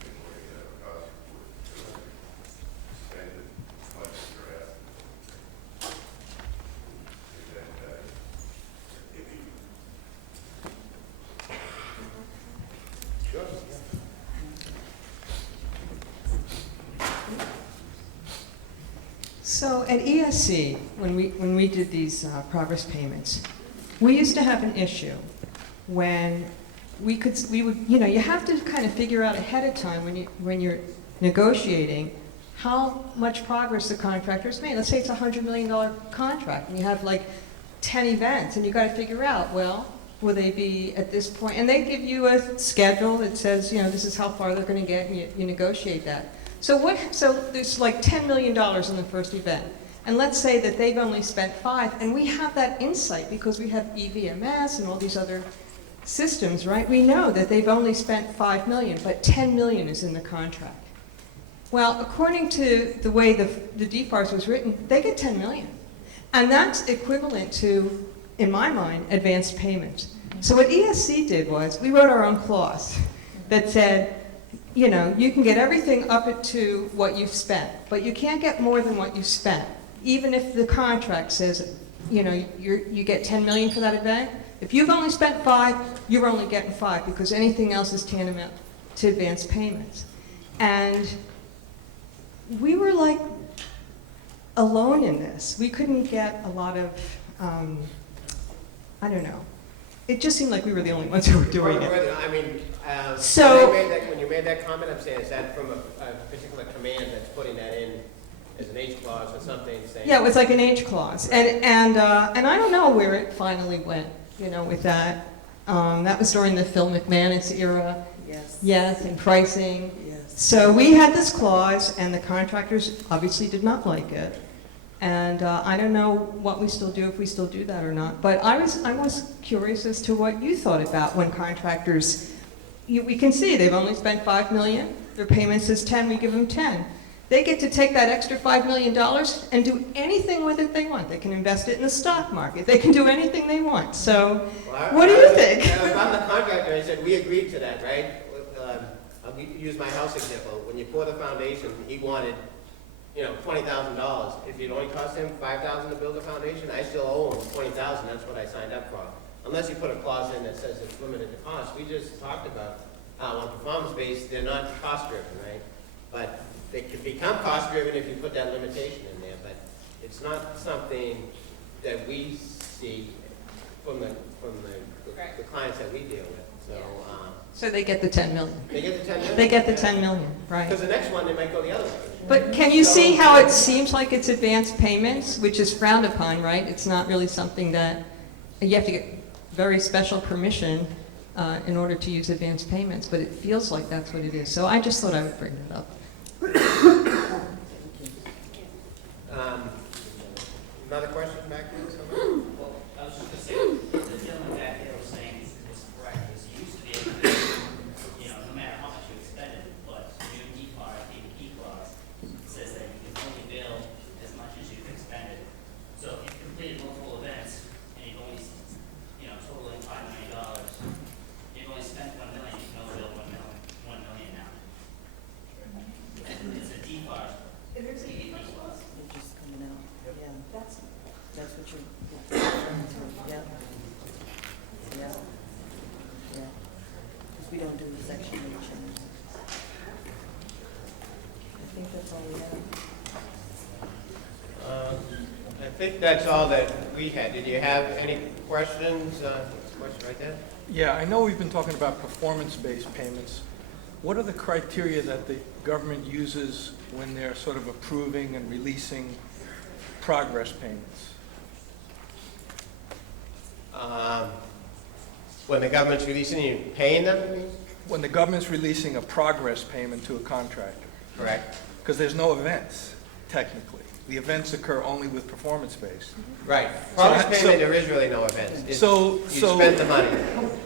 anymore. You have a cost report. Spend it as much as you're asking. Get that value. If you Sure. So at ESC, when we did these progress payments, we used to have an issue when we would, you have to kind of figure out ahead of time when you're negotiating how much progress the contractor's made. Let's say it's a $100 million contract, and you have like 10 events, and you got to figure out, well, will they be at this point? And they give you a schedule that says, this is how far they're going to get, and you negotiate that. So there's like $10 million in the first event. And let's say that they've only spent 5, and we have that insight because we have EVMS and all these other systems, right? We know that they've only spent $5 million, but $10 million is in the contract. Well, according to the way the DFARS was written, they get $10 million. And that's equivalent to, in my mind, advanced payments. So what ESC did was, we wrote our own clause that said, you can get everything up to what you've spent, but you can't get more than what you spent. Even if the contract says, you get 10 million for that event, if you've only spent 5, you're only getting 5 because anything else is tantamount to advanced payments. And we were like alone in this. We couldn't get a lot of, I don't know. It just seemed like we were the only ones who were doing it. I mean, So- when you made that comment, I'm saying, is that from a particular command that's putting that in as an H clause or something saying? Yeah, it was like an H clause. And I don't know where it finally went, with that. That was during the Phil McManus era. Yes. Yes, and pricing. Yes. So we had this clause, and the contractors obviously did not like it. And I don't know what we still do, if we still do that or not. But I was curious as to what you thought about when contractors, we can see they've only spent $5 million. Their payment says 10, we give them 10. They get to take that extra $5 million and do anything with it they want. They can invest it in the stock market. They can do anything they want. So what do you think? If I'm the contractor, I said, we agreed to that, right? I'll use my house example. When you pour the foundation, he wanted, $20,000. If it only cost him $5,000 to build a foundation, I still owe him $20,000. That's what I signed up for. Unless you put a clause in that says it's limited to cost. We just talked about on performance-based, they're not cost-driven, right? But they can become cost-driven if you put that limitation in there. But it's not something that we see from the clients that we deal with. So. So they get the 10 million. They get the 10 million? They get the 10 million, right. Because the next one, they might go the other way. But can you see how it seems like it's advanced payments, which is frowned upon, right? It's not really something that, you have to get very special permission in order to use advance payments, but it feels like that's what it is. So I just thought I would bring it up. Another question back there? Well, I was just gonna say, the gentleman back there was saying was correct, because you used to be able to, no matter how much you expended, but the new DFAR, DEP clause, says that you can only bill as much as you've expended. So if you've completed multiple events, and you've only, totaling $5 million, you've only spent $1 million, you can only bill $1 million now. It's a DFAR. They're just coming out. Yeah, that's what you're, yeah. Yeah. Yeah. Because we don't do the section H changes. I think that's all we have. I think that's all that we had. Did you have any questions? Question right there? Yeah, I know we've been talking about performance-based payments. What are the criteria that the government uses when they're sort of approving and releasing progress payments? When the government's releasing, you paying them, you mean? When the government's releasing a progress payment to a contractor, Correct. because there's no events, technically. The events occur only with performance-based. Right. Progress payment, there is really no events. You spent the money.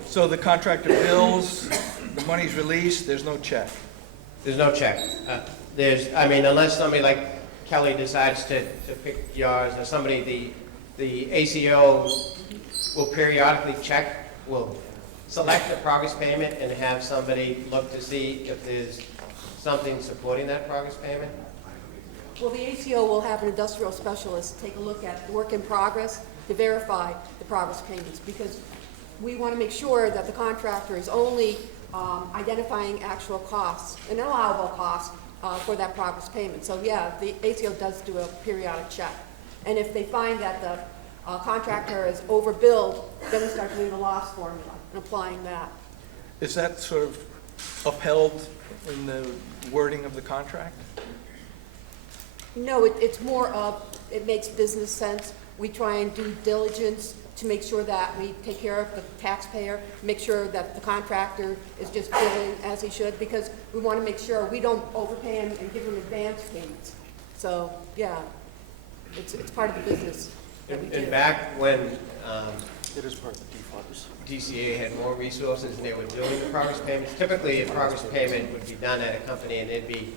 So the contractor bills, the money's released, there's no check. There's no check. Unless somebody like Kelly decides to pick yours, or somebody, the ACO will periodically check, will select a progress payment and have somebody look to see if there's something supporting that progress payment. Well, the ACO will have an industrial specialist take a look at the work in progress to verify the progress payments, because we want to make sure that the contractor is only identifying actual costs and allowable costs for that progress payment. So yeah, the ACO does do a periodic check. And if they find that the contractor is overbilled, then we start doing the loss formula and applying that. Is that sort of upheld in the wording of the contract? No, it's more of, it makes business sense. We try and do diligence to make sure that we take care of the taxpayer, make sure that the contractor is just billing as he should, because we want to make sure we don't overpay him and give him advance payments. So, yeah, it's part of the business that we do. And back when It is part of the defaulters. DCA had more resources and they were doing the progress payments, typically a progress payment would be done at a company and it'd be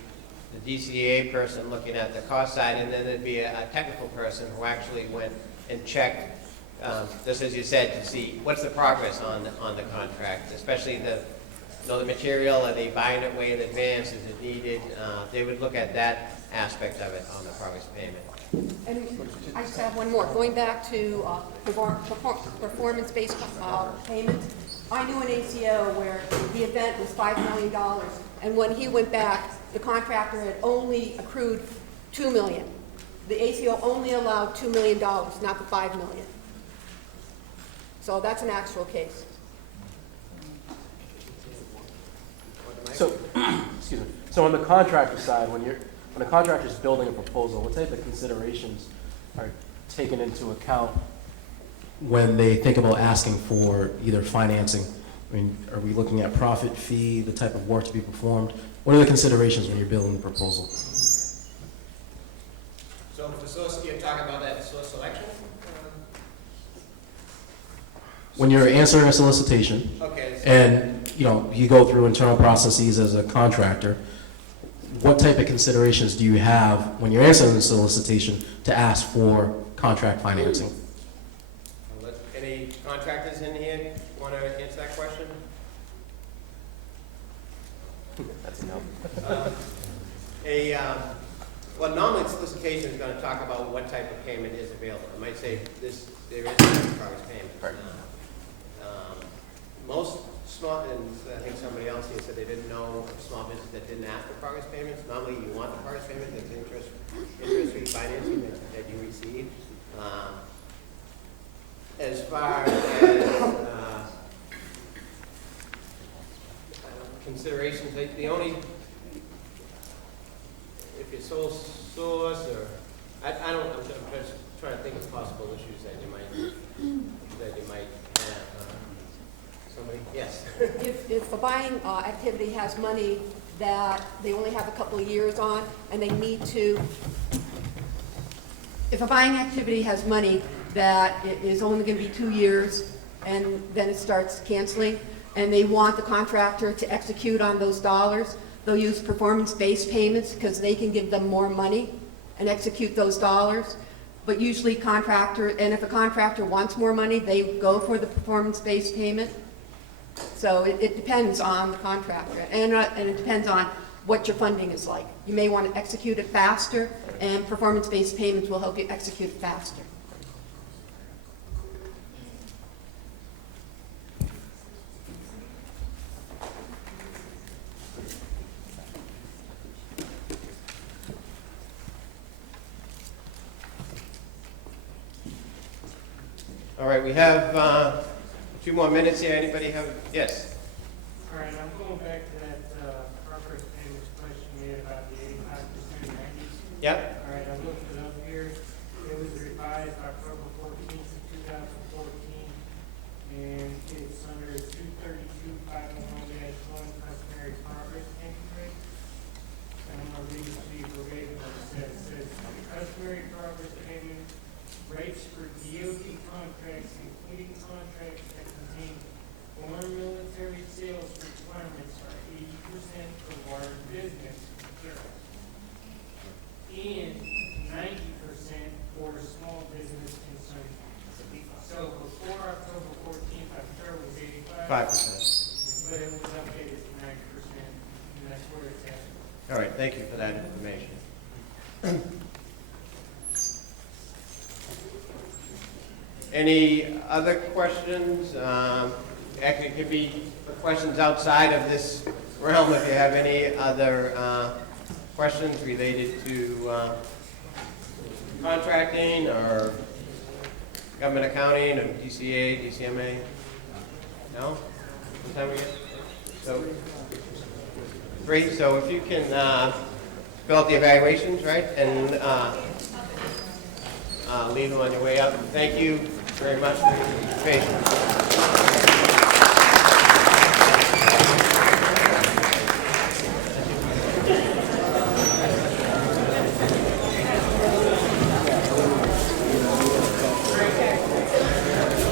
the DCA person looking at the cost side, and then there'd be a technical person who actually went and checked, just as you said, to see what's the progress on the contract, especially the material, are they buying it way in advance, is it needed? They would look at that aspect of it on the progress payment. And I just have one more. Going back to performance-based payments, I knew an ACO where the event was $5 million, and when he went back, the contractor had only accrued $2 million. The ACO only allowed $2 million, not the $5 million. So that's an actual case. So, excuse me. So on the contractor side, when a contractor is building a proposal, what type of considerations are taken into account when they think about asking for either financing? I mean, are we looking at profit fee, the type of work to be performed? What are the considerations when you're building the proposal? So for source, you're talking about that source selection? When you're answering a solicitation, Okay. and you go through internal processes as a contractor, what type of considerations do you have when you're answering the solicitation to ask for contract financing? Any contractors in here want to answer that question? That's a no. Well, normally solicitation is going to talk about what type of payment is available. It might say there is a progress payment. Right. Most small, and I think somebody else here said they didn't know of small business that didn't ask for progress payments. Normally you want the progress payment, that's interest-free financing that you receive. As far as considerations, the only, if it's sole source or, I'm just trying to think of possible issues that you might have. Somebody? Yes. If a buying activity has money that they only have a couple of years on, and they need to, if a buying activity has money that it is only going to be 2 years, and then it starts canceling, and they want the contractor to execute on those dollars, they'll use performance-based payments because they can give them more money and execute those dollars. But usually and if a contractor wants more money, they go for the performance-based payment. So it depends on the contractor, and it depends on what your funding is like. You may want to execute it faster, and performance-based payments will help you execute it faster. All right, we have a few more minutes here. Anybody have, yes? All right, I'm going back to that progress payments question we had about the 85% and 90s. Yep. All right, I looked it up here. It was revised October 14th, 2014, and it's under 232-501-1 customary progress payment rate. And I'm going to read it to you verbatim what it says. It says, customary progress payment rates for DOD contracts, including contracts that contain foreign military sales requirements, are 80% for large business materials and 90% for small business consumption. So before October 14th, I'm sure it was 85%, 5%. but it was updated to 90%, and that's where it's at. All right, thank you for that information. Any other questions? Actually, it could be questions outside of this realm if you have any other questions related to contracting or government accounting or DCA, DCMA? No? Sometime we get? So, great. So if you can fill out the evaluations, right, and leave them on your way up. Thank you very much for your patience.